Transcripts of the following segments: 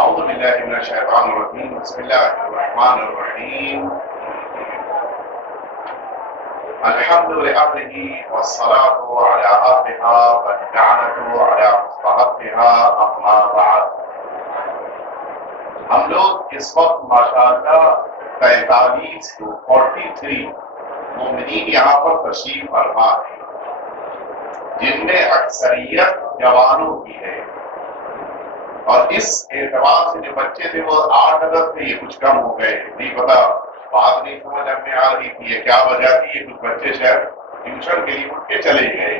اعوذ باللہ من الشیطان الرجیم بسم اللہ الرحمن الرحیم الحمد لعبده والصلاة على عبدها واللعنة على مستحقها اما بعد۔ ہم لوگ اس وقت ماشاءاللہ 43 مومنین یہاں پر تشریف فرما ہے، جن میں اکثریت جوانوں کی ہے، اور اس اعتبار سے جو بچے تھے وہ 8 عدد تھے، یہ کچھ کم ہو گئے، نہیں پتا بات نہیں سمجھ میں آ رہی تھی یہ کیا وجہ تھی، یہ کچھ بچے شاید ٹیوشن کے لیے اٹھ کے چلے گئے۔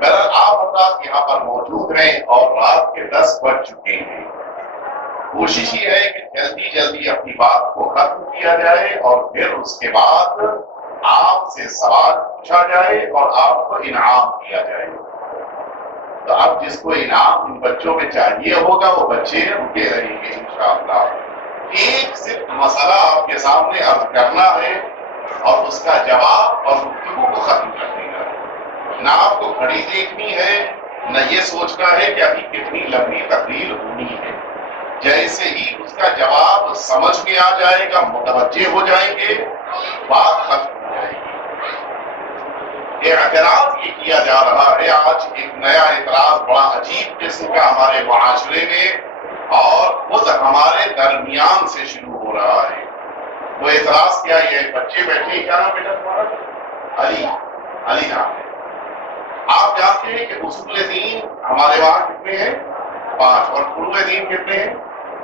بہرحال آپ حضرات یہاں پر موجود رہیں اور رات کے 10 بج چکے ہیں۔ کوشش یہ ہے کہ جلدی جلدی اپنی بات کو ختم کیا جائے اور پھر اس کے بعد آپ سے سوال پوچھا جائے اور آپ کو انعام دیا جائے۔ تو اب جس کو انعام ان بچوں میں چاہیے ہوگا وہ بچے رکے رہیں گے انشاءاللہ۔ ایک صرف مسئلہ آپ کے سامنے عرض کرنا ہے اور اس کا جواب اور گفتگو کو ختم کر دینا ہے۔ نہ آپ کو گھڑی دیکھنی ہے، نہ یہ سوچنا ہے کہ ابھی کتنی لمبی تقریر ہونی ہے۔ جیسے ہی اس کا جواب سمجھ میں آ جائے گا، متوجہ ہو جائیں گے، بات ختم ہو جائے گی۔ اعتراض یہ کیا جا رہا ہے، آج ایک نیا اعتراض بڑا عجیب قسم کا ہمارے معاشرے میں اور خود ہمارے درمیان سے شروع ہو رہا ہے۔ وہ اعتراض کیا یہ بچے بیٹھے، کیا نام بیٹا تمہارا؟ علی نام ہے۔ آپ جانتے ہیں کہ اصول دین ہمارے وہاں کتنے ہیں؟ 5، اور فروع دین کتنے ہیں؟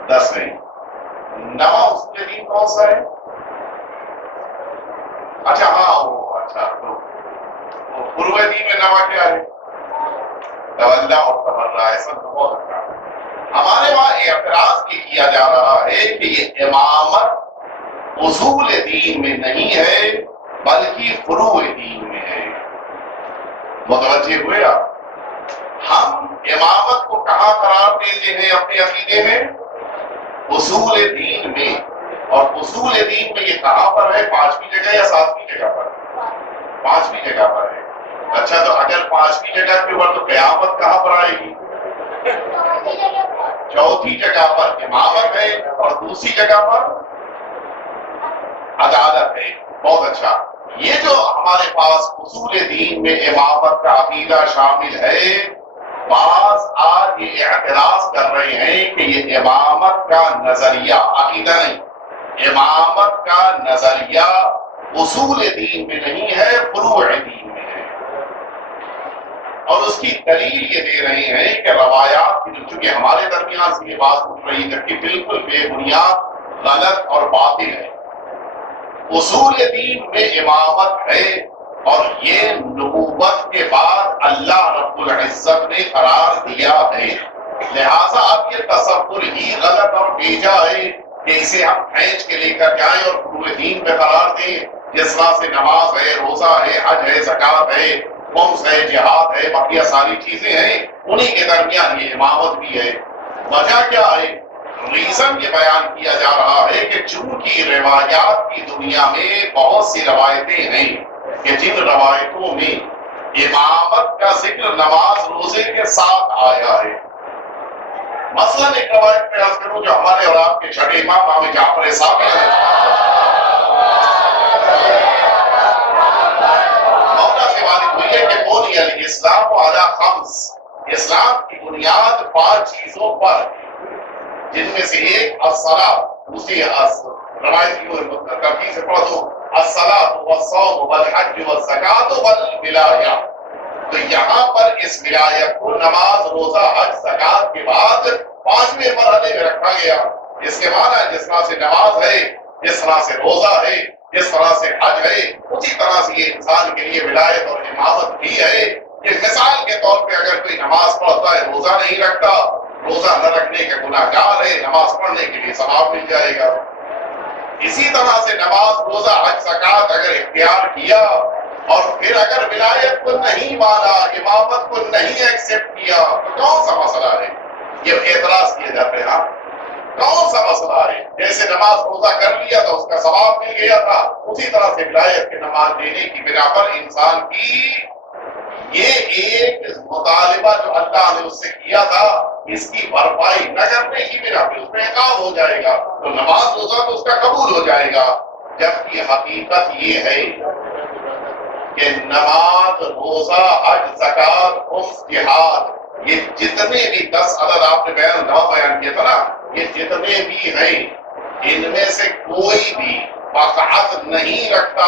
10 ہیں۔ نواں اصول دین کون سا ہے؟ اچھا ہاں وہ اچھا فروع دین میں نواں کیا ہے؟ تولا اور تبرع، ایسا تو بہت اچھا۔ ہمارے وہاں اعتراض یہ کیا جا رہا ہے کہ یہ امامت اصول دین میں نہیں ہے بلکہ فروع دین میں ہے۔ متوجہ ہوئے آپ؟ ہم امامت کو کہاں قرار دیتے ہیں اپنے عقیدے میں؟ اصول دین میں۔ اور اصول دین میں یہ کہاں پر ہے؟ 5ویں جگہ یا 7ویں جگہ پر؟ 5ویں جگہ پر ہے۔ اچھا تو اگر 5ویں جگہ کے اوپر تو قیامت کہاں پر آئے گی؟ 4تھی جگہ پر امامت ہے اور دوسری جگہ پر عدالت ہے۔ بہت اچھا۔ یہ جو ہمارے پاس اصول دین میں امامت کا عقیدہ شامل ہے، بعض آج یہ اعتراض کر رہے ہیں کہ یہ امامت کا نظریہ، عقیدہ نہیں، امامت کا نظریہ اصول دین میں نہیں ہے، فروع دین میں ہے۔ اور اس کی دلیل یہ دے رہے ہیں کہ روایات کی، چونکہ ہمارے درمیان سے یہ بات اٹھ رہی ہے کہ بالکل بے بنیاد، غلط اور باطل ہے۔ اصول دین میں امامت ہے اور یہ نبوت کے بعد اللہ رب العزت نے قرار دیا ہے، لہذا اب یہ تصور ہی غلط اور بیجا ہے کہ اسے ہم کھینچ کے لے کر جائیں اور پورے دین پہ قرار دیں۔ جس طرح سے نماز ہے، روزہ ہے، حج ہے، زکوٰۃ ہے، خمس ہے، جہاد ہے، باقی ساری چیزیں ہیں، انہی کے درمیان یہ امامت بھی ہے۔ وجہ کیا ہے؟ ریزن یہ بیان کیا جا رہا ہے کہ چونکہ روایات کی دنیا میں بہت سی روایتیں ہیں کہ جن روایتوں میں امامت کا ذکر نماز روزے کے ساتھ آیا ہے۔ مثلا ایک روایت میں عرض کروں جو ہمارے اور آپ کے چھٹے امام امام جعفر صادق ہیں، مولا سے بات ہوئی ہے کہ بنی الاسلام علی 5، اسلام کی بنیاد 5 چیزوں پر، جن میں سے ایک الصلاۃ، دوسری روایت کی ترتیب سے پڑھو تو الصلاۃ والصوم والحج والزکوٰۃ والولایہ۔ تو یہاں پر اس ولایت کو نماز، روزہ، حج، زکوٰۃ کے بعد 5ویں مرحلے میں رکھا گیا۔ اس کے معنی جس طرح سے نماز ہے، جس طرح سے روزہ ہے، جس طرح سے حج ہے، اسی طرح سے یہ انسان کے لیے ولایت اور امامت بھی ہے کہ مثال کے طور پہ اگر کوئی نماز پڑھتا ہے، روزہ نہیں رکھتا، روزہ نہ رکھنے کا گناہ گار ہے، نماز پڑھنے کے لیے ثواب مل جائے گا۔ اسی طرح سے نماز، روزہ، حج، زکوٰۃ اگر اختیار کیا اور پھر اگر ولایت کو نہیں مانا، امامت کو نہیں ایکسپٹ کیا، تو کون سا مسئلہ ہے؟ یہ اعتراض کیے جاتے ہیں۔ کون سا مسئلہ ہے؟ جیسے نماز روزہ کر لیا تو اس کا ثواب مل گیا تھا، اسی طرح سے ولایت کی نماز دینے کی بنا پر انسان کی یہ ایک مطالبہ جو اللہ نے اس سے کیا تھا، اس کی بھرپائی نہ کرنے کی بنا پہ اس میں عقاب ہو جائے گا، تو نماز روزہ تو اس کا قبول ہو جائے گا۔ جبکہ حقیقت یہ ہے کہ نماز، روزہ، حج، زکات، خمس، جہاد، یہ جتنے بھی 10 عدد آپ نے بیان کیا تھا نا، یہ جتنے بھی ہیں ان میں سے کوئی بھی وقعت نہیں رکھتا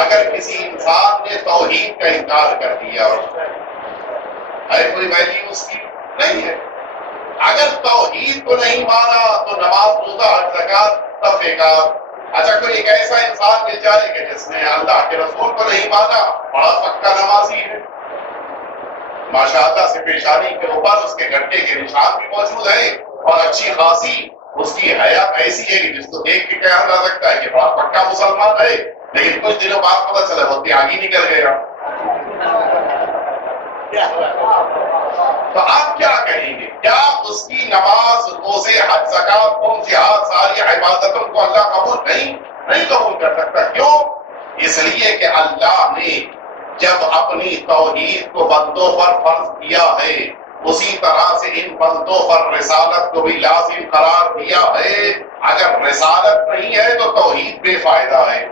اگر کسی انسان نے توحید کا انکار کر دیا ہے، کوئی ویلیو اس کی نہیں ہے۔ اگر توحید کو نہیں مانا تو نماز، روزہ، حج، زکات سب بیکار۔ اچھا کوئی ایک ایسا انسان مل جائے کہ جس نے اللہ کے رسول کو نہیں مانا، بڑا پکا نمازی ہے، ماشاءاللہ سے پیشانی کے اوپر اس کے گھٹے کے نشان بھی موجود ہیں اور اچھی خاصی اس کی حیات ایسی ہے کہ جس کو دیکھ کے کہا جا سکتا ہے کہ بڑا پکا مسلمان ہے، لیکن کچھ دنوں بعد پتہ چلا وہ تیاگی نکل گیا۔ تو آپ کیا کہیں گے؟ کیا اس کی نماز، روزے، حج، زکات، خمس، جہاد، ساری عبادتوں کو اللہ قبول نہیں قبول کر سکتا؟ کیوں؟ اس لیے کہ اللہ نے جب اپنی توحید کو بندوں پر فرض کیا ہے، اسی طرح سے ان بندوں پر رسالت کو بھی لازم قرار دیا ہے۔ اگر رسالت نہیں ہے تو توحید بے فائدہ ہے۔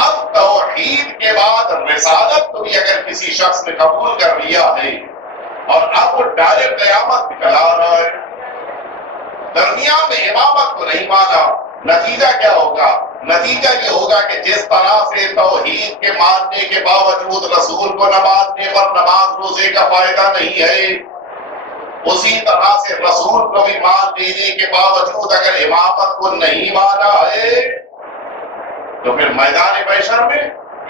اب توحید کے بعد رسالت کو بھی اگر کسی شخص نے قبول کر لیا ہے اور اب وہ ڈائریکٹ قیامت نکل آ رہا ہے، درمیان میں امامت کو نہیں مانا، نتیجہ کیا ہوگا؟ نتیجہ یہ ہوگا کہ جس طرح سے توحید کے ماننے کے باوجود رسول کو نہ ماننے پر نماز روزے کا فائدہ نہیں ہے، اسی طرح سے رسول کو بھی مان لینے کے باوجود اگر امامت کو نہیں مانا ہے تو پھر میدان محشر میں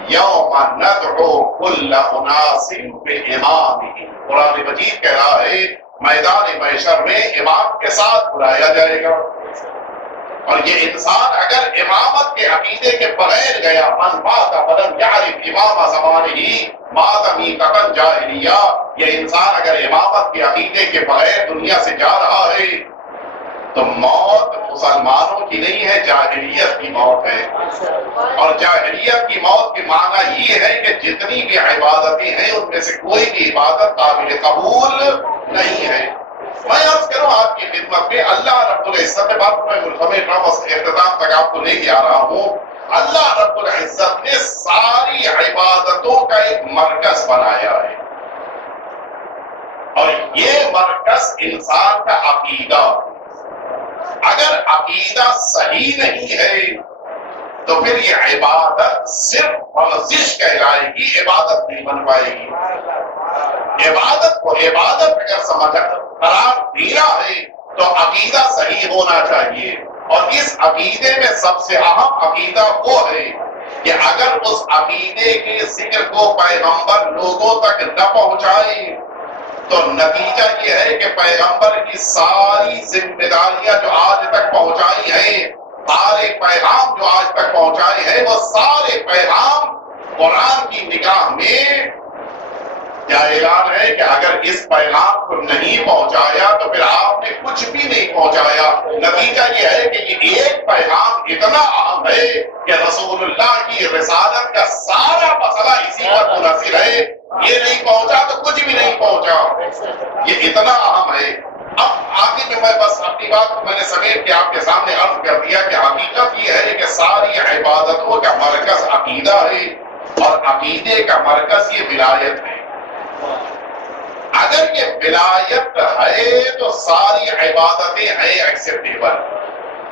یوم ندعو کل اناس بامامہم، قرآن مجید کہہ رہا ہے میدان محشر میں امام کے ساتھ بلایا جائے گا۔ اور یہ انسان اگر امامت کے عقیدے کے بغیر گیا، من مات فلم یعرف امام زمانہ مات میتۃ جاہلیہ، یہ انسان اگر امامت کے عقیدے کے بغیر دنیا سے جا رہا ہے تو موت مسلمانوں کی نہیں ہے، جاہلیت کی موت ہے۔ اور جاہلیت کی موت کے معنی یہ ہے کہ جتنی بھی عبادتیں ہیں ان میں سے کوئی بھی عبادت قابل قبول نہیں ہے۔ میں عرض کروں آپ کی خدمت میں، اللہ رب العزت، بات میں اختتام تک آپ کو لے کے آ رہا ہوں، اللہ رب العزت نے ساری عبادتوں کا ایک مرکز بنایا ہے، اور یہ مرکز انسان کا عقیدہ۔ اگر عقیدہ صحیح نہیں ہے تو پھر یہ عبادت صرف ورزش کہلائے گی، عبادت نہیں بن پائے گی۔ عبادت کو عبادت اگر سمجھ قرار دیا ہے تو عقیدہ صحیح ہونا چاہیے، اور اس عقیدے میں سب سے اہم عقیدہ وہ ہے کہ اگر اس عقیدے کے ذکر کو پیغمبر لوگوں تک نہ پہنچائے تو نتیجہ یہ ہے کہ پیغمبر کی ساری ذمہ داریاں جو آج تک پہنچائی ہیں، سارے پیغام جو آج تک پہنچائے ہیں، وہ سارے پیغام قرآن کی نگاہ میں کیا اعلان ہے کہ اگر اس پیغام کو نہیں پہنچایا تو پھر آپ نے کچھ بھی نہیں پہنچایا۔ نتیجہ یہ ہے کہ یہ ایک پیغام اتنا اہم ہے کہ رسول اللہ کی رسالت کا سارا مسئلہ اسی پر منحصر ہے، یہ نہیں پہنچا تو کچھ بھی نہیں پہنچا، یہ اتنا اہم ہے۔ اب آگے جو میں بس اپنی بات کو میں نے سمیٹ کے آپ کے سامنے عرض کر دیا کہ حقیقت یہ ہے کہ ساری عبادتوں کا مرکز عقیدہ ہے، اور عقیدے کا مرکز یہ ولایت ہے۔ اگر یہ ولایت ہے تو ساری عبادتیں ہیں ایکسیپٹیبل،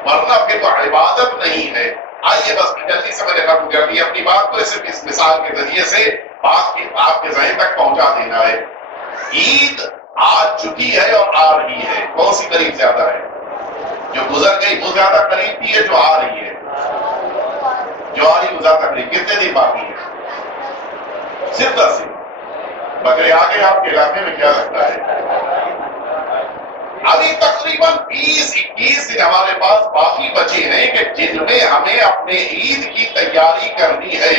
ورنہ پھر تو عبادت نہیں ہے۔ آئیے بس جلدی سے میں نے ختم کر دی اپنی بات کو، صرف اس مثال کے ذریعے سے بات کی آپ کے ذہن تک پہنچا دینا ہے۔ عید آ چکی ہے اور آ رہی ہے، کون سی قریب زیادہ ہے؟ جو گزر گئی وہ زیادہ قریب تھی ہے جو آ رہی ہے؟ جو آ رہی وہ زیادہ قریب۔ کتنے دن باقی ہے؟ صرف 10 دن۔ بکرے آگے آپ کے علاقے میں کیا لگتا ہے؟ ابھی تقریباً 20-21 دن ہمارے پاس باقی بچے ہیں کہ جن میں ہمیں اپنے عید کی تیاری کرنی ہے۔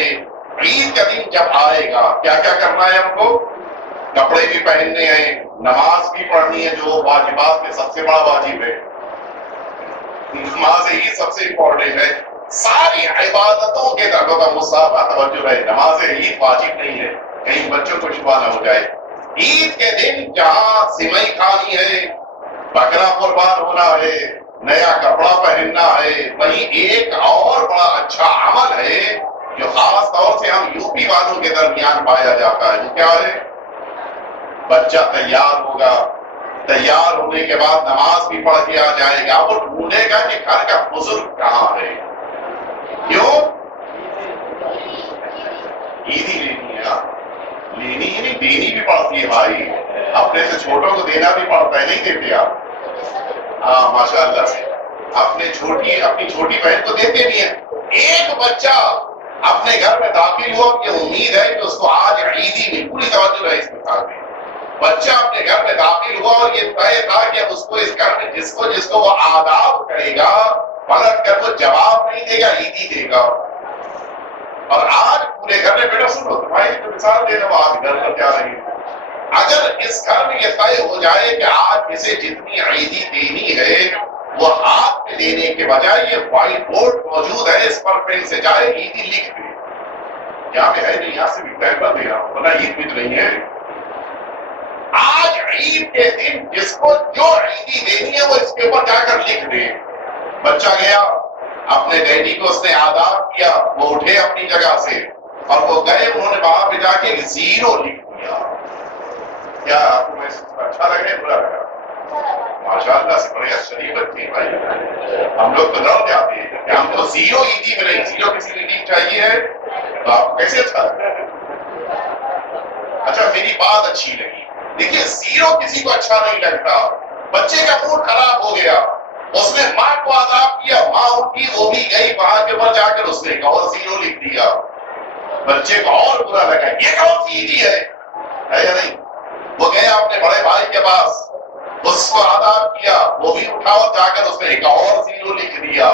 عید کا دن جب آئے گا کیا کیا کرنا ہے ہم کو؟ کپڑے بھی پہننے ہیں، نماز بھی پڑھنی ہے جو واجبات میں سب سے بڑا واجب ہے، نماز عید سب سے امپورٹنٹ ہے۔ ساری عبادتوں کے طرف توجہ ہے، نماز عید واجب نہیں ہے، کہیں بچوں کو شبہ نہ ہو جائے. عید کے دن جہاں سوئی کھانی ہے، بکرا قربان ہونا ہے، نیا کپڑا پہننا ہے، وہیں ایک اور بڑا اچھا عمل ہے جو خاص طور سے ہم یو پی والوں کے درمیان پایا جاتا ہے. وہ کیا ہے؟ بچہ تیار ہوگا، تیار ہونے کے بعد نماز بھی پڑھ کے آ جائے گا، وہ ڈھونڈے گا کہ گھر کا بزرگ کہاں ہے. کیوں؟ عیدی لینی ہے. لینی ہی نہیں، دینی بھی پڑتی ہے بھائی. اپنے سے چھوٹوں کو دینا بھی پڑتا ہے، نہیں دیتے آپ؟ ہاں ماشاء اللہ سے اپنی چھوٹی بہن کو دیتے بھی ہیں. ایک بچہ اپنے گھر میں داخل ہوا، یہ امید ہے کہ اس کو آج عیدی میں پوری توجہ رہے اس مثال میں. بچہ اپنے گھر میں داخل ہوا اور یہ طے تھا کہ اس کو اس گھر میں جس کو وہ آداب کرے گا، پلٹ کر وہ جواب نہیں دے گا، عیدی دے گا. اور آج پورے گھر میں بیٹا سنو بھائی تو مثال دے رہا ہوں، آج گھر پر کیا رہی. اگر اس گھر میں یہ طے ہو جائے کہ آج اسے جتنی عیدی دینی ہے وہ ہاتھ میں دینے کے بجائے یہ وائٹ بورڈ موجود ہے، اس پر پین سے جائے عیدی لکھ دے. یہاں پہ ہے نہیں، یہاں سے بھی طے کر دے رہا ہوں، ورنہ عید بھی تو نہیں ہے. آج عید کے دن جس کو جو عیدی دینی ہے وہ اس کے اوپر جا کر لکھ دے. بچہ گیا اپنے ڈیڈی کو اس نے آداب کیا، وہ اٹھے اپنی جگہ سے اور وہ گئے، انہوں نے وہاں پہ جا کے 0 لکھ دیا. کیا آپ کو اچھا لگے برا لگا؟ ماشاء اللہ سے بڑے شریف بچے ہیں بھائی. ہم لوگ تو ڈر جاتے ہیں کہ ہم تو 0 عیدی میں نہیں، 0 کسی عیدی چاہیے ہے تو آپ کو کیسے اچھا لگا؟ اچھا میری بات اچھی لگی. دیکھیے 0 کسی کو اچھا نہیں لگتا. بچے کا موڈ خراب ہو گیا، اس نے ماں کو آداب کیا، ماں اٹھی وہ بھی گئی وہاں کے اوپر جا کر اس نے اور 0 لکھ دیا. بچے کو اور برا لگا، یہ کون سی عیدی ہے یا نہیں. وہ گیا اپنے بڑے بھائی کے پاس، اس کو آداب کیا، وہ بھی اٹھا اور جا کر اس نے ایک اور 0 لکھ دیا.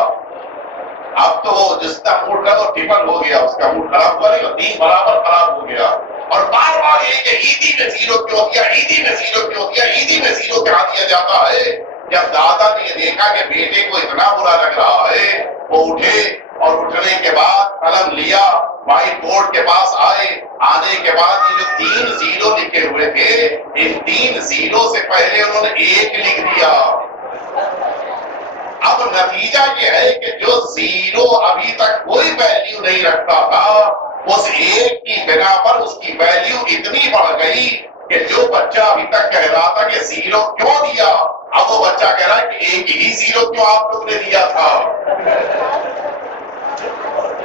اب تو وہ جس کا موڈ تھا وہ ٹپن ہو گیا، اس کا موڈ خراب ہوا نہیں، 3 برابر خراب ہو گیا. اور بار بار یہ کہ عیدی میں 0 کیوں دیا، عیدی میں 0 کیوں دیا، عیدی میں 0 کیا دیا جاتا ہے. جب دادا نے یہ دیکھا کہ بیٹے کو اتنا برا لگ رہا ہے، وہ اٹھے اور اٹھنے کے بعد قلم لیا، وائٹ بورڈ کے پاس آئے. آنے کے بعد یہ جو 3 0 لکھے ہوئے تھے، ان 3 0 سے پہلے انہوں نے 1 لکھ دیا. اب نتیجہ یہ ہے کہ جو 0 ابھی تک کوئی ویلیو نہیں رکھتا تھا، اس 1 کی بنا پر اس کی ویلیو اتنی بڑھ گئی کہ جو بچہ ابھی تک کہہ رہا تھا کہ 0 کیوں دیا، اب وہ بچہ کہہ رہا ہے کہ 1 ہی 0 کیوں آپ لوگ نے دیا تھا.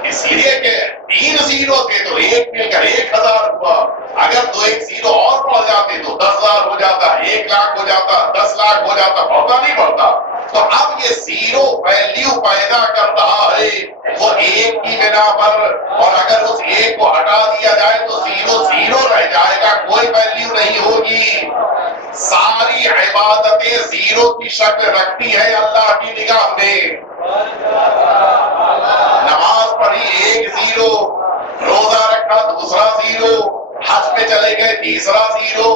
اس لیے کہ 3 0 تھے تو 1 مل کر 1000 ہوا. اگر 2 1 0 اور بڑھ جاتے تو 10,000 ہو جاتا، 1 لاکھ ہو جاتا، 10 لاکھ ہو جاتا، بڑھتا نہیں بڑھتا. تو اب یہ 0 ویلیو پیدا کر رہا ہے وہ 1 کی بنا پر، اور اگر اس 1 کو ہٹا دیا جائے تو 0 0 رہ جائے گا، کوئی ویلیو نہیں ہوگی. ساری عبادتیں 0 کی شکل رکھتی ہے اللہ کی نگاہ میں. نماز پڑھی 1 0، روزہ رکھا دوسرا 0، حج پہ چلے گئے تیسرا 0،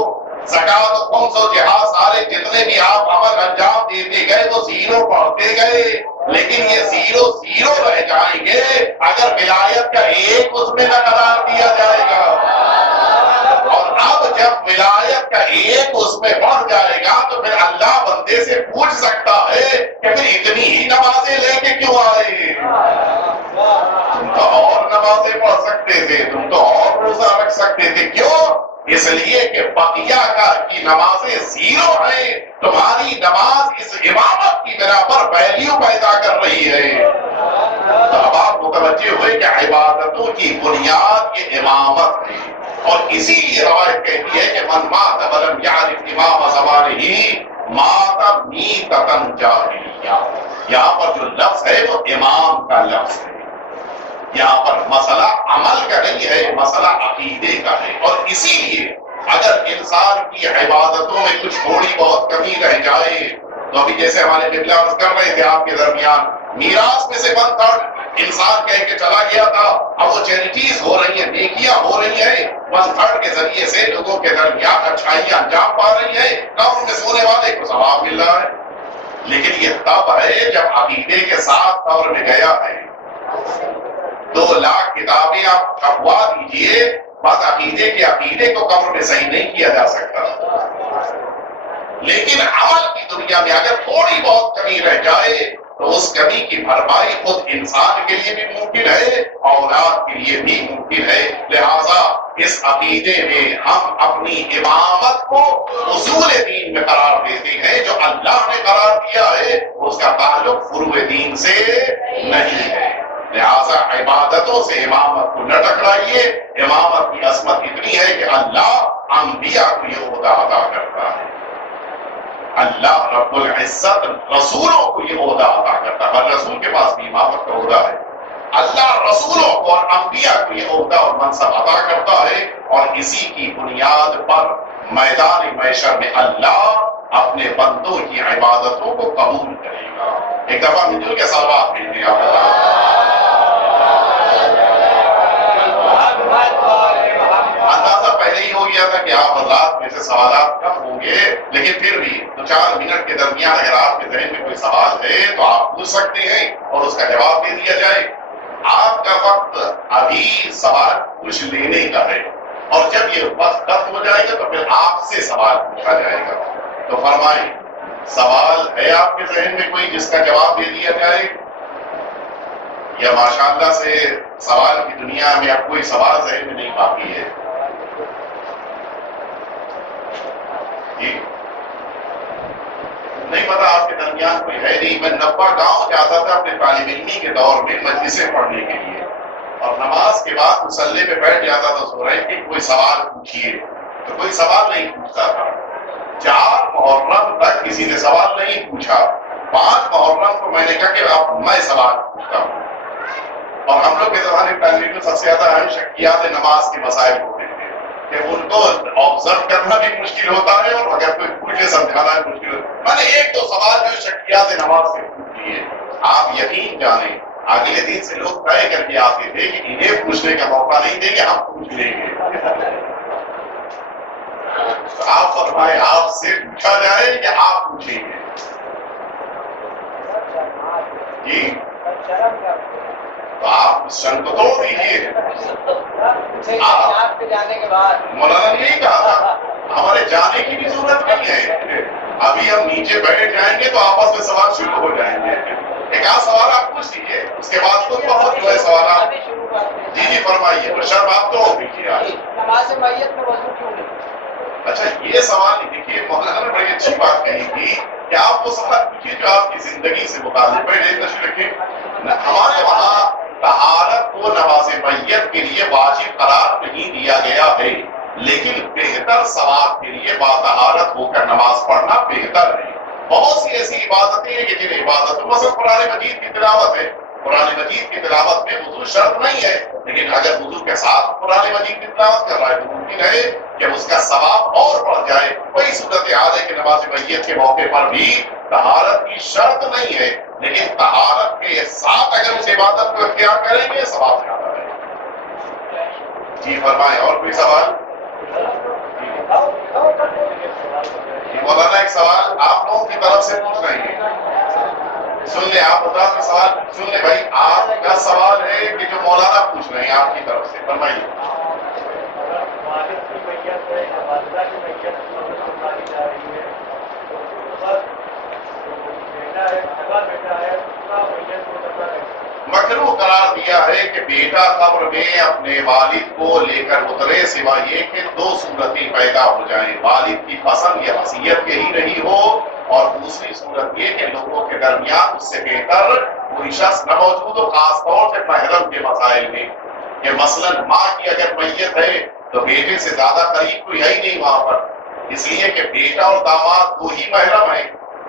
زکات خمس و جہاد سارے جتنے بھی آپ عمل انجام دیتے گئے تو 0 پڑھتے گئے. لیکن یہ 0 0 رہ جائیں گے اگر ولایت کا 1 اس میں نہ قرار دیا جائے گا. اور اب جب ولایت کا 1 اس میں بڑھ جائے گا تو پھر اللہ بندے سے پوچھ سکتا ہے کہ پھر اتنی ہی نمازیں لے کے کیوں آئے؟ تم تو اور نمازیں پڑھ سکتے تھے، تم تو اور روزہ رکھ سکتے تھے. کیوں؟ اس لیے کہ بقیہ کی نمازیں 0 ہیں، تمہاری نماز اس امامت کی بنا پر ویلیو پیدا کر رہی ہے. تو اب آپ متوجہ ہوئے کہ عبادتوں کی بنیاد یہ امامت ہے. اور اسی لیے روایت کہتی ہے کہ من مات ولم یعرف امام زمانہ مات میتۃ جاہلیہ. یہاں پر جو لفظ ہے وہ امام کا لفظ ہے. یہاں پر مسئلہ عمل کا نہیں ہے، مسئلہ عقیدے کا ہے. اور اسی لیے اگر انسان کی عبادتوں میں کچھ تھوڑی بہت کمی رہ جائے تو ابھی جیسے ہمارے قبلہ عرض کر رہے تھے آپ کے درمیان، میراث میں سے 1/3 انسان کہہ کے چلا گیا تھا، اب وہ چیریٹیز ہو رہی ہیں، نیکیاں ہو رہی ہیں، 1/3 کے ذریعے سے لوگوں کے درمیان اچھائیاں انجام پا رہی ہیں، قبر میں سونے والے کو ثواب مل رہا ہے. لیکن یہ تب ہے جب عقیدے کے ساتھ قبر میں گیا ہے. 2 لاکھ کتابیں آپ چھپوا دیجئے، بات عقیدے کو قبر میں صحیح نہیں کیا جا سکتا، لیکن عمل کی دنیا میں اگر تھوڑی بہت کمی رہ جائے تو اس کمی کی بھرپائی خود انسان کے لیے بھی ممکن ہے، اولاد کے لیے بھی ممکن ہے۔ لہذا اس عقیدے میں ہم اپنی امامت کو اصول دین میں قرار دیتے ہیں، جو اللہ نے قرار دیا ہے اس کا تعلق فروع دین سے نہیں ہے۔ لہذا عبادتوں سے امامت کو نہ ٹکرائیے۔ امامت کی عظمت اتنی ہے کہ اللہ انبیاء کو یہ عہدہ عطا کرتا ہے، اللہ رب العزت رسولوں کو یہ عہدہ عطا کرتا ہے، ہر رسول کے پاس بھی امامت کا عہدہ ہے۔ اللہ رسولوں کو اور انبیاء کو یہ عہدہ اور منصب عطا کرتا ہے، اور اسی کی بنیاد پر میدان محشر میں اللہ اپنے بندوں کی عبادتوں کو قبول کرے گا۔ ایک دفعہ مجھے کے سوالات بھیجنے اندازہ پہلے ہی ہو گیا تھا کہ آپ حضرات میں سے سوالات کم ہوں گے، لیکن پھر بھی 2-4 منٹ کے درمیان اگر آپ کے ذہن میں کوئی سوال ہے تو آپ پوچھ سکتے ہیں اور اس کا جواب دے دیا جائے۔ آپ کا وقت ابھی سوال پوچھ لینے کا ہے، اور جب یہ وقت ختم ہو جائے گا تو پھر آپ سے سوال پوچھا جائے گا۔ تو فرمائیں، سوال ہے آپ کے ذہن میں کوئی جس کا جواب دے دیا جائے، یا ماشاءاللہ سے سوال کی دنیا میں اب کوئی سوال ذہن میں نہیں باقی ہے؟ جی نہیں پتا آپ کے درمیان کوئی ہے نہیں۔ میں نبا گاؤں جاتا تھا اپنے طالب علمی کے دور میں مجلسیں پڑھنے کے لیے، اور نماز کے بعد مصلے پہ بیٹھ جاتا تھا سو رہے کہ کوئی سوال پوچھیے، تو کوئی سوال نہیں پوچھتا تھا۔ 4 محرم تک کسی نے سوال نہیں پوچھا۔ 5 محرم کو میں نے کہا کہ اب میں سوال پوچھتا ہوں، اور ہم لوگ کے زمانے میں تعلیم میں سب سے زیادہ اہم شکیات نماز کے مسائل ہوتے تھے کہ ان کو آبزرو کرنا بھی مشکل ہوتا ہے، اور اگر کوئی پوچھے سمجھانا بھی مشکل ہوتا ہے۔ میں نے 1-2 سوال جو شکیات نماز سے پوچھ لیے۔ آپ یقین جانیں اگلے دن سے لوگ طے کر کے آتے تھے کہ انہیں پوچھنے کا موقع نہیں دیں گے، ہم پوچھ لیں گے۔ آپ فرمائے آپ سے پوچھا جائے کہ آپ پوچھیں گے؟ جی تو آپ شرم کو توڑ دیجیے۔ مولانا نے یہی کہا تھا ہمارے جانے کی بھی ضرورت نہیں ہے، ابھی ہم نیچے بیٹھ جائیں گے تو آپس میں سوال شروع ہو جائیں گے۔ ایک آدھ سوال آپ پوچھ لیجیے، اس کے بعد خود بہت جو ہے سوالات۔ جی فرمائیے۔ اور شرم آپ تو ہو دیجیے آج۔ نماز میت میں وضو کیوں نہیں؟ اچھا یہ سوال دیکھیے، مولانا نے بڑی اچھی بات کہی تھی کہ آپ وہ سوال پوچھیے جو آپ کی زندگی سے متعلق ہے۔ تشریف رکھیں، ہمارے وہاں طہارت کو نماز میت کے لیے واجب قرار نہیں دیا گیا ہے، لیکن بہتر ثواب کے لیے باطہارت ہو کر نماز پڑھنا بہتر ہے۔ بہت سی ایسی عبادتیں ہیں کہ جن عبادتوں مثلا قرآن مجید کی تلاوت ہے، قرآن مجید کی تلاوت میں وضو شرط نہیں ہے، لیکن اگر وضو کے ساتھ قرآن مجید کی تلاوت کر رہا ہے تو ممکن ہے کہ اس کا ثواب اور بڑھ جائے۔ وہی صورتحال ہے کہ نماز میت کے موقع پر بھی طہارت کی شرط نہیں ہے، لیکن طہارت کے ساتھ اگر اس عبادت کو اختیار کریں گے ثواب زیادہ ہے۔ جی فرمائیں، اور کوئی سوال؟ مولانا ایک سوال آپ لوگوں کی طرف سے پوچھ رہے ہیں، سن لیں آپ حضرات کا سوال سن لیں بھائی۔ آپ کا سوال ہے کہ جو مولانا پوچھ رہے ہیں آپ کی طرف سے، فرمائیے۔ مکروہ قرار دیا ہے کہ بیٹا قبر میں اپنے والد کو لے کر اترے، سوا یہ کہ 2 صورتیں پیدا ہو جائیں، والد کی پسند یا وصیت یہی رہی ہو، اور دوسری صورت یہ کہ لوگوں کے درمیان اس سے بہتر کوئی شخص نہ موجود ہو، خاص طور سے محرم کے مسائل میں، کہ مثلا ماں کی اگر میت ہے تو بیٹے سے زیادہ قریب کوئی ہے ہی نہیں وہاں پر، اس لیے کہ بیٹا اور داماد 2 ہی محرم ہیں،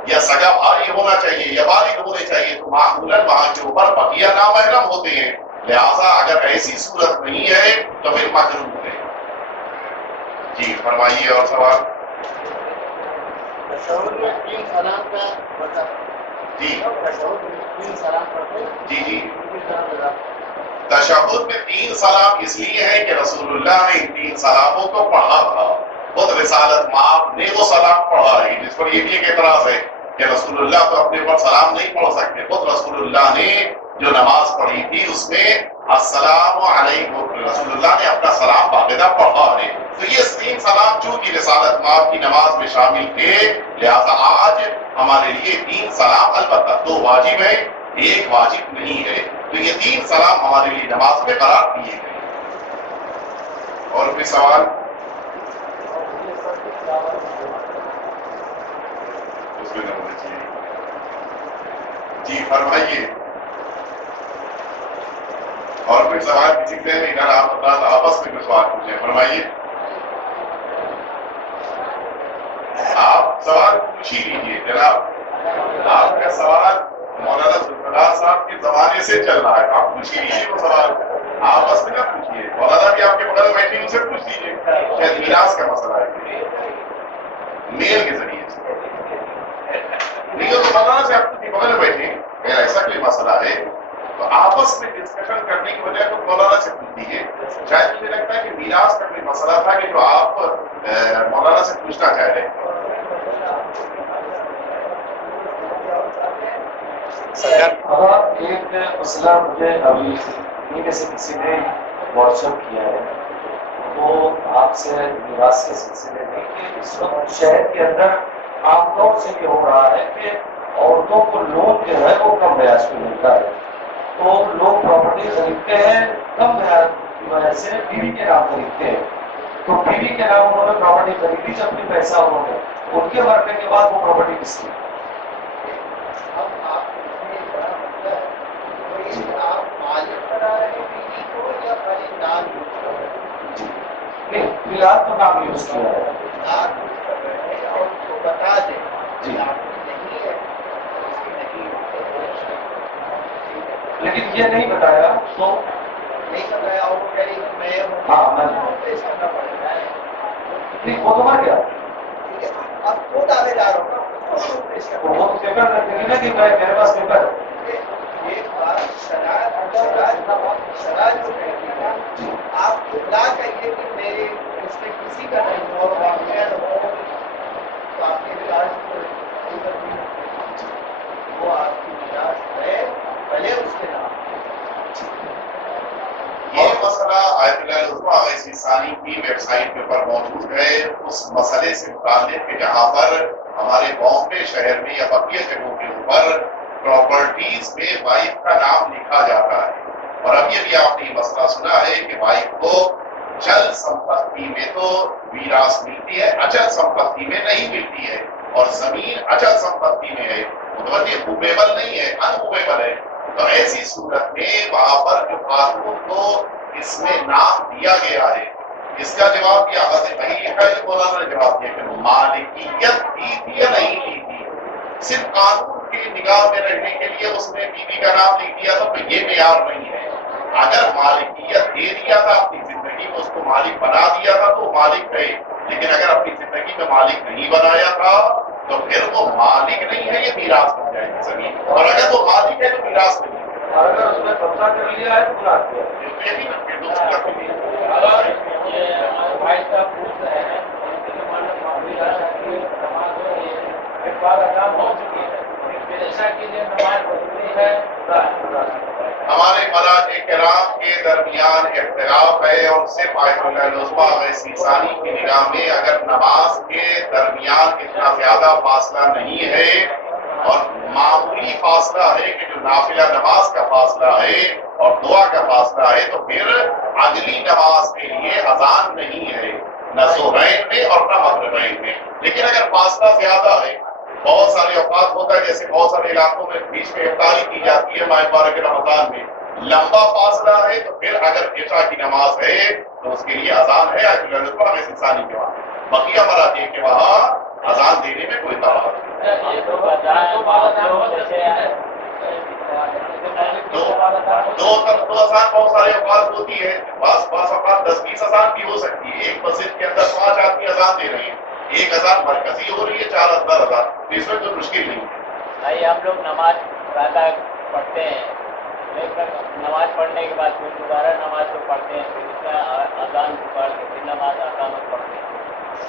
یا سگا بھائی ہونا چاہیے یا والد ہونے چاہیے، تو معمولاً وہاں کے اوپر بقیہ نامحرم ہوتے ہیں، لہذا اگر ایسی صورت نہیں ہے تو پھر مکروہ ہے۔ جی فرمائیے اور سوال۔ تشہد میں 3 سلام کا بتا۔ جی تشہد میں 3 سلام پڑھتے ہیں۔ جی تشہد میں 3 سلام اس لیے ہے کہ رسول اللہ نے ان 3 سلاموں کو پڑھا تھا، خود رسالت مآب نے وہ سلام پڑھا ہے، جس پر یہ بھی ایک اعتراض ہے کہ رسول اللہ تو اپنے اوپر سلام نہیں پڑھ سکتے، خود رسول اللہ نے جو نماز پڑھی تھی اس میں السلام علیکم، رسول اللہ نے اپنا سلام باقاعدہ پڑھا ہے. تو یہ 3 سلام چونکہ رسالت مآب کی نماز میں شامل تھے، لہذا آج ہمارے لیے 3 سلام، البتہ 2 واجب ہے، 1 واجب نہیں ہے. تو یہ 3 سلام ہمارے لیے نماز میں قرار دیے گئے. اور کوئی سوال؟ اس میں نہ ہونا چاہیے. جی فرمائیے. اور کوئی سوال کسی سے نہیں؟ ادھر آپ آپس میں کوئی سوال پوچھیں. فرمائیے. آپ سوال پوچھ ہی لیجیے جناب. آپ کا سوال مولانا ذوالفقار صاحب کے زمانے سے چل رہا ہے، آپ پوچھ ہی لیجیے وہ سوال. آپس میں نہ پوچھیے. مولانا بھی آپ کے بغل بیٹھے ان سے پوچھ لیجیے. شاید میراث کا مسئلہ ہے، میل کے ذریعے سے نہیں ہو تو مولانا سے آپ کے بغل بیٹھے. اگر ایسا کوئی مسئلہ ہے تو آپس میں ڈسکشن کرنے کی وجہ تو مولانا سے پوچھ لیجیے. شاید مجھے لگتا ہے کہ میراث کا کوئی مسئلہ تھا کہ جو آپ مولانا سے پوچھنا چاہ رہے ہیں. ایک مسئلہ مجھے ابھی نیچے سے کسی نے واٹس ایپ کیا ہے، وہ آپ سے میراث کے سلسلے میں کہ اس وقت شہر کے اندر عام طور سے یہ ہو رہا ہے کہ عورتوں کو لون جو ہے وہ کم بیاج پہ ملتا ہے، تو لوگ پراپرٹی خریدتے ہیں کم بیاج کی وجہ سے بیوی کے نام خریدتے ہیں. تو بیوی کے نام انہوں نے پراپرٹی خریدی، جب بھی پیسہ انہوں نے ان کے مرنے کے بعد وہ پراپرٹی کس کی؟ آپ مالک بنا رہے ہیں بیوی کو یا خالی نام یوز کر رہے ہیں؟ نہیں فی الحال تو نام یوز کیا ہے. نام یوز کر رہے ہیں اور اس کو بتا دیں جی. آپ کی نہیں ہے، اس کی نہیں ہے. لیکن یہ نہیں بتایا تو نہیں بتایا اور وہ کہہ رہی کہ میں ہوں. ہاں میں پیش کرنا پڑے گا. نہیں وہ تو مر گیا. ٹھیک ہے، اب وہ دعوے دار ہوگا اس کو پیش کرنا وہ تو پیپر رکھ دیں گے نا کہ میرے پاس پیپر ہے. ایک بات شرائط جو کہتی ہے آپ اطلاع کہیے کہ میرے اس میں کسی کا نہیں ہو واقعہ ہو تو آپ کے میراث وہ آپ کی میراث ہے بھلے اس کے نام. یہ مسئلہ آیت اللہ العظمیٰ علیہ ثانی کی ویب سائٹ کے اوپر موجود ہے. اس مسئلے سے متعلق کہ جہاں پر ہمارے بامبے شہر میں یا بقیہ جگہوں کے اوپر پراپرٹیز میں وائف کا نام لکھا جاتا ہے، اور ابھی ابھی آپ نے یہ مسئلہ سنا ہے کہ وائف کو چل سمپتی میں تو میراث ملتی ہے، اچل سمپتی میں نہیں ملتی ہے، اور زمین اچل سمپتی میں ہے، متوجہ موویبل نہیں ہے، ان موویبل ہے. تو ایسی صورت میں وہاں پر جو قانون کو اس میں نام دیا گیا ہے، اس کا جواب کیا وہی ہے جو مولانا نے جواب دیا کہ مالکیت دی تھی یا نہیں دی تھی. صرف قانون کی نگاہ میں رہنے کے لیے اس نے بیوی کا نام لکھ دیا تھا، تو یہ معیار نہیں ہے. اگر مالکیت دے دیا تھا اپنی زندگی میں، اس کو مالک بنا دیا تھا تو وہ مالک ہے، لیکن اگر اپنی زندگی میں مالک نہیں بنایا تھا تو پھر وہ مالک نہیں ہے، یہ میراث بن جائے گی زمین. اور اگر وہ مالک ہے تو میراث نہیں ہے. اگر اس نے قبضہ کر لیا ہے تو بلا دیا. ہمارے مراجع کرام کے درمیان اختلاف ہے، اور صرف آیت اللہ العظمیٰ علیہ ثانی کی نگاہ میں اگر نماز کے درمیان اتنا زیادہ فاصلہ نہیں ہے اور معمولی فاصلہ ہے کہ جو نافلہ نماز کا فاصلہ ہے اور دعا کا فاصلہ ہے، تو پھر اگلی نماز کے لیے اذان نہیں ہے، نہ ظہرین میں اور نہ مغربین میں. لیکن اگر فاصلہ زیادہ ہے، بہت سارے اوقات ہوتا ہے جیسے بہت سارے علاقوں میں بیچ میں افطاری کی جاتی ہے ماہ مبارک رمضان میں، لمبا فاصلہ ہے، تو پھر اگر عشاء کی نماز ہے تو اس کے لیے اذان ہے آیت اللہ العظمیٰ علیہ ثانی کے وہاں. بقیہ مراجع کے وہاں اذان دینے میں کوئی تعارض نہیں. دو اذان بہت سارے اوقات ہوتی ہے، بعض اوقات 10-20 اذان بھی ہو سکتی ہے. ایک مسجد کے اندر 5 آدمی اذان دے رہے ہیں، ایک اذان مرکزی ہو رہی ہے، 4 اندر اذان، اس میں کوئی مشکل نہیں ہے. بھائی ہم لوگ نماز پراتا پڑھتے ہیں، لیکن نماز پڑھنے کے بعد پھر دوبارہ نماز کو پڑھتے ہیں، پھر اس کا اذان پکار کے پھر نماز اقامت پڑھتے ہیں.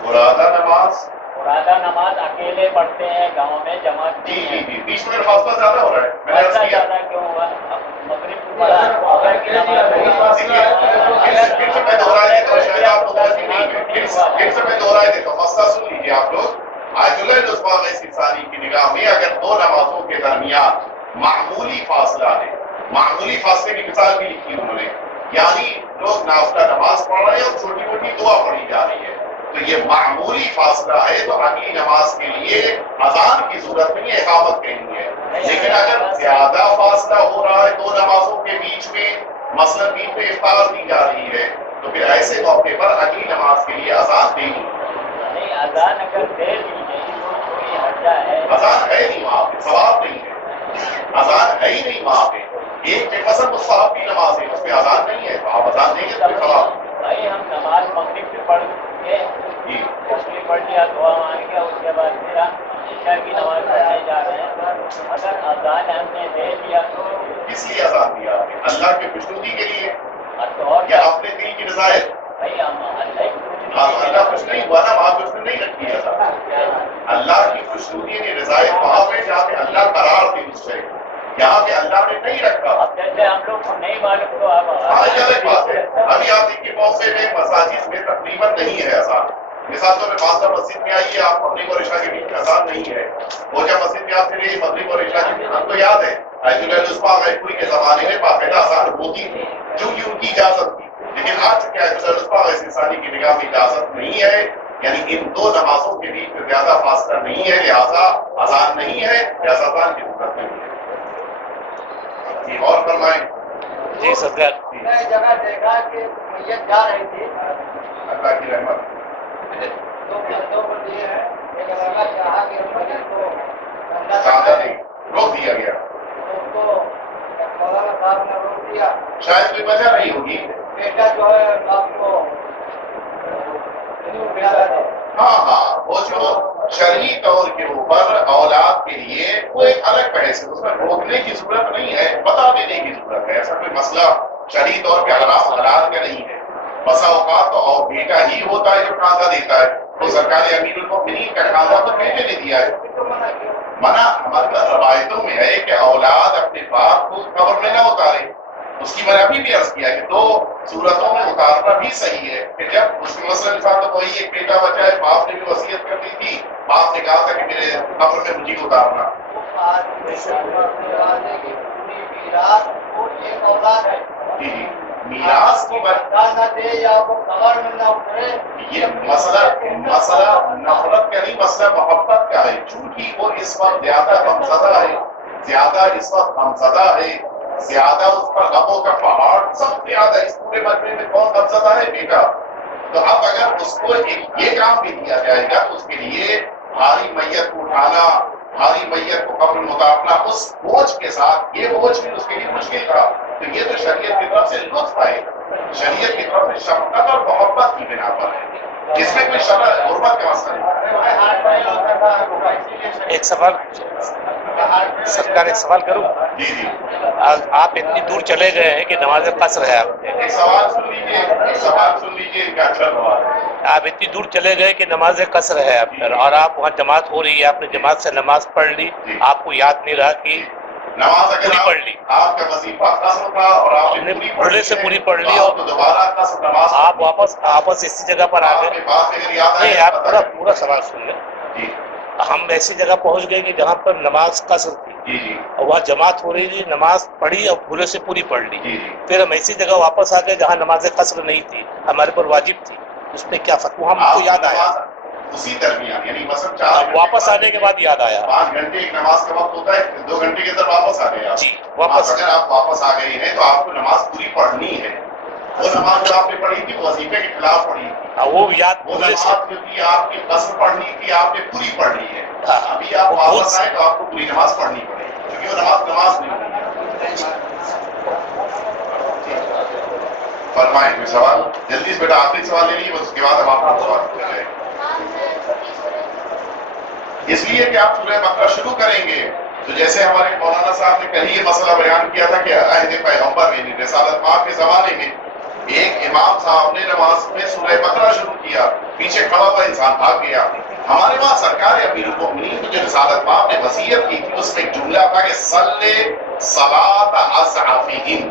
مرادہ نماز اور آدھا نماز اکیلے پڑھتے ہیں گاؤں میں جماعت جی نہیں جی ہے. جی بیچ میں فاصلہ زیادہ ہو رہا ہے. میں نے عرض فاصلہ کیا زیادہ کیوں ہوا؟ اب مغرب کو پڑھا عصر کی نماز دیکھیے پھر سے میں دوہرا دیتا ہوں، شاید آپ کو توجہ نہیں ہے. پھر سے میں دوہرا دیتا ہوں، مسئلہ سن لیجیے آپ لوگ. آیت اللہ العظمیٰ غیث ثانی کی نگاہ میں اگر دو نمازوں کے درمیان معمولی فاصلہ ہے، معمولی فاصلے کی مثال بھی لکھی انہوں نے، یعنی لوگ نافلہ نماز پڑھ رہے ہیں اور چھوٹی موٹی دعا پڑھی جا رہی ہے، تو یہ معمولی فاصلہ ہے، تو اگلی نماز کے لیے اذان کی ضرورت نہیں ہے، اقامت کہیں گے. لیکن اگر زیادہ فاصلہ ہو رہا ہے دو نمازوں کے بیچ میں، مثلا بیچ میں افطار دی جا رہی ہے، تو پھر ایسے موقع پر اگلی نماز کے لیے اذان دینی ہے. نہیں، اذان اگر دے دی گئی تو کوئی حرجہ ہے؟ اذان ہے نہیں وہاں پہ، ثواب نہیں ہے. اذان ہے ہی نہیں وہاں پہ. ایک بے قسم مستحب کی نماز ہے، اس میں اذان نہیں ہے، تو آپ اذان دیں گے تو پھر ثواب. بھائی ہم نماز مغرب سے پڑھ کے جی تسبیح پڑھ لیا، دعا مان کے، اس کے بعد پھر ہم عشاء کی نماز پڑھنے جا رہے ہیں. اگر اذان ہم نے دے دیا تو کس لیے اذان دیا آپ نے؟ اللہ کی خوشنودی کے لیے اور یا اپنے دل کی رضایت؟ بھائی ہم اللہ کی ہاں تو اللہ خوش نہیں ہوا نا، وہاں پہ اس نے نہیں رکھی ہے اذان. اللہ کی خوشنودی نے رضایت وہاں پہ جہاں پہ اللہ قرار دے اس شے کو، یہاں پہ اللہ نے نہیں رکھا. اب جیسے ہم لوگ کو نہیں معلوم تو آپ ہاں یہ الگ بات ہے. ابھی آپ دیکھیے بہت سے میں مساجد میں تقریباً نہیں ہے اذان. مثال طور پہ خاص مسجد میں آئیے آپ، مغرب اور عشاء کے بیچ میں اذان نہیں ہے. وہ جب مسجد میں آپ چلے مغرب اور عشاء کے بیچ، ہم کو یاد ہے آیت اللہ العظمیٰ غیث پوری کے زمانے میں باقاعدہ اذان ہوتی تھی چونکہ ان کی اجازت تھی. لیکن آج چونکہ آیت اللہ العظمیٰ غیث ثانی کی نگاہ میں اجازت نہیں ہے، یعنی ان دو نمازوں کے بیچ میں زیادہ فاصلہ نہیں ہے، لہٰذا اذان نہیں ہے، لہٰذا اذان کی ضرورت نہیں ہے. جی اور فرمائیں. جی صدر میں ایک جگہ دیکھا کہ میت جا رہی تھی، اللہ کی رحمت. دو بندوں کو لیے ہیں، ایک لگا چاہا کہ میت کو بندہ سادہ نہیں روک دیا گیا، اس کو مولانا صاحب نے روک دیا. شاید کوئی وجہ نہیں ہوگی. بیٹا جو ہے آپ کو ملا ہے. ہاں ہاں وہ جو شرعی طور کے اوپر اولاد کے لیے وہ ایک الگ بحث ہے، اس میں روکنے کی ضرورت نہیں ہے، بتا دینے کی ضرورت ہے. ایسا کوئی مسئلہ شرعی طور پہ حرام حلال کا نہیں ہے. بسا اوقات تو اور بیٹا ہی ہوتا ہے جو ٹھانسا دیتا ہے، تو سرکار امیر المؤمنین کا ٹھانسا تو بیٹے نے دیا ہے. منع ہمارے روایتوں میں ہے کہ اولاد اپنے باپ کو قبر میں نہ اتارے. اس کی میں نے ابھی بھی عرض کیا کہ دو صورتوں میں اتارنا بھی صحیح ہے کہ جب اس کے مسئلہ انسان تو وہی ایک بیٹا بچا ہے، باپ نے بھی وصیت کر دی تھی، باپ نے کہا تھا کہ میرے قبر میں مجھے اتارنا. جی جی میراث کی بات، نہ دے یا وہ قبر میں نہ اترے. یہ مسئلہ نفرت کا نہیں، مسئلہ محبت کا ہے. چونکہ وہ اس وقت زیادہ غمزدہ ہے، زیادہ اس وقت غمزدہ ہے، زیادہ اس پر غموں کا پہاڑ سب سے زیادہ اس پورے مجمع میں کون غمزدہ ہے؟ بیٹا. تو اب اگر اس کو یہ کام بھی دیا جائے گا تو اس کے لیے بھاری میت کو اٹھانا، بھاری میت کو قبر میں اتارنا اس بوجھ کے ساتھ، یہ بوجھ بھی اس کے لیے مشکل تھا. تو یہ تو شریعت کی طرف سے لطف ہے، شریعت کی طرف سے شفقت اور محبت کی بنا پر ہے، جس میں کوئی شرط غربت کا مسئلہ نہیں. ایک سوال سرکار، ایک سوال کروں. جی جی آپ اتنی دور چلے گئے ہیں کہ نماز قصر ہے آپ نے. ایک سوال سن لیجیے، ایک سوال سن لیجیے، ان کا اچھا سوال ہے. آپ اتنی دور چلے گئے کہ نماز قصر ہے آپ پر، اور آپ وہاں جماعت ہو رہی ہے، آپ نے جماعت سے نماز پڑھ لی، آپ کو یاد نہیں رہا کہ نماز اگر پوری پڑھ لی، آپ کا وظیفہ قصر تھا اور آپ نے پوری پڑھ بھولے لی سے ہے، پوری پڑھ لی، تو اور آپ کو دوبارہ قصر نماز آپ واپس اسی جگہ پر آ آپ گئے. کے پاس اگر یاد آئے نہیں، آپ پورا سوال سن لیں. جی ہم ایسی جگہ پہنچ گئے کہ جہاں پر نماز قصر تھی، جی جی اور وہاں جماعت ہو رہی تھی، نماز پڑھی اور بھولے سے پوری پڑھ لی. جی جی پھر ہم ایسی جگہ واپس آ گئے جہاں نماز قصر نہیں تھی، ہمارے پر واجب تھی، اس پہ کیا فتویٰ؟ ہم کو یاد آیا اسی درمیان، یعنی مثلا 4 واپس آنے کے بعد یاد آیا. 5 گھنٹے ایک نماز کا وقت ہوتا ہے، 2 گھنٹے کے اندر واپس آ گئے آپ. جی واپس. اگر آپ واپس آ گئے ہیں تو آپ کو نماز پوری پڑھنی ہے. وہ نماز جو آپ نے پڑھی تھی وہ وظیفے کے خلاف پڑھی تھی، وہ یاد وہ بھولے سے. نماز جو تھی آپ کی قصر پڑھنی تھی، آپ نے پوری پڑھ لی ہے. ہاں. ابھی آپ وہ واپس آئے تو آپ کو پوری نماز پڑھنی پڑے گی، کیونکہ وہ نماز نہیں ہوئی ہے. فرمائیں کوئی سوال جلدی سے، بیٹا آخری سوال لے لیجیے، بس اس کے بعد ہم آپ کو سوال کریں گے. اس لیے کہ آپ سورہ بقرہ شروع کریں گے تو جیسے ہمارے مولانا صاحب نے کل یہ مسئلہ بیان کیا تھا کہ عہد پیغمبر میں رسالت پاک کے زمانے میں ایک امام صاحب نے نماز میں سورہ بقرہ شروع کیا، پیچھے کھڑا ہوا انسان بھاگ گیا. ہمارے وہاں سرکار امیر المؤمنین کی جو رسالت پاک نے وصیت کی تھی اس میں ایک جملہ تھا کہ صلی صلاۃ اضعافہم،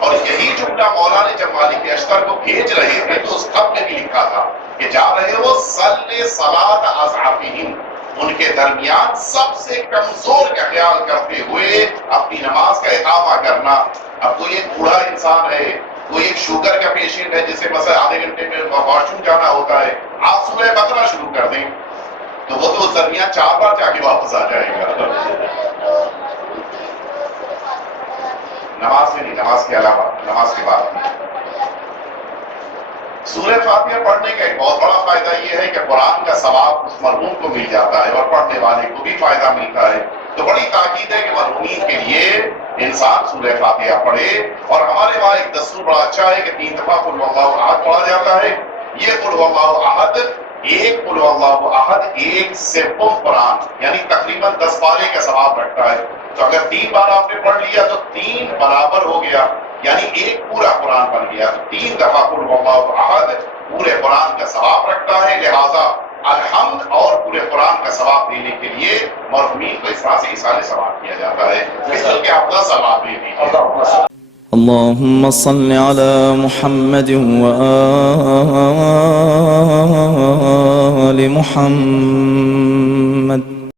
اور یہی جملہ مولا نے جب مالک اشتر کو بھیج رہے تھے تو اس خط میں بھی لکھا تھا کہ جا رہے ہو صلی صلاۃ اضعافہم، ان کے درمیان سب سے کمزور کا خیال کرتے ہوئے اپنی نماز کا اقامہ کرنا۔ اب کوئی ایک بوڑھا انسان ہے، کوئی ایک شوگر کا پیشنٹ ہے جسے مثلا آدھے گھنٹے میں واش روم جانا ہوتا ہے، آپ سورہ بقرہ شروع کر دیں تو وہ تو اس درمیان 4 بار جا کے واپس آ جائے گا۔ نماز میں نہیں، نماز کے علاوہ، نماز کے بعد نہیں۔ سورہ فاتحہ پڑھنے کا ایک بہت بڑا فائدہ یہ ہے کہ قرآن کا ثواب اس مرحوم کو مل جاتا ہے اور پڑھنے والے کو بھی فائدہ ملتا ہے، تو بڑی تاکید ہے کہ مرحومین کے لیے انسان سورہ فاتحہ پڑھے۔ اور ہمارے وہاں ایک دستور بڑا اچھا ہے کہ 3 دفعہ قل هو اللہ احد پڑھا جاتا ہے۔ یہ قل هو اللہ احد، ایک قل هو اللہ احد 1/7 قرآن یعنی تقریباً 10 پارے کا ثواب رکھتا ہے، تو اگر 3 بار آپ نے پڑھ لیا تو 3 برابر ہو گیا، یعنی ایک پورا قرآن بن گیا۔ تو 3 دفعہ قل هو اللہ احد پورے قرآن کا ثواب رکھتا ہے، لہذا الحمد اور پورے قرآن کا ثواب دینے کے لیے مرحومین کو اس طرح سے اصال ثواب کیا جاتا ہے، اس کے اپنا ثواب دے دیجیے۔ اللهم صل على محمد وآل محمد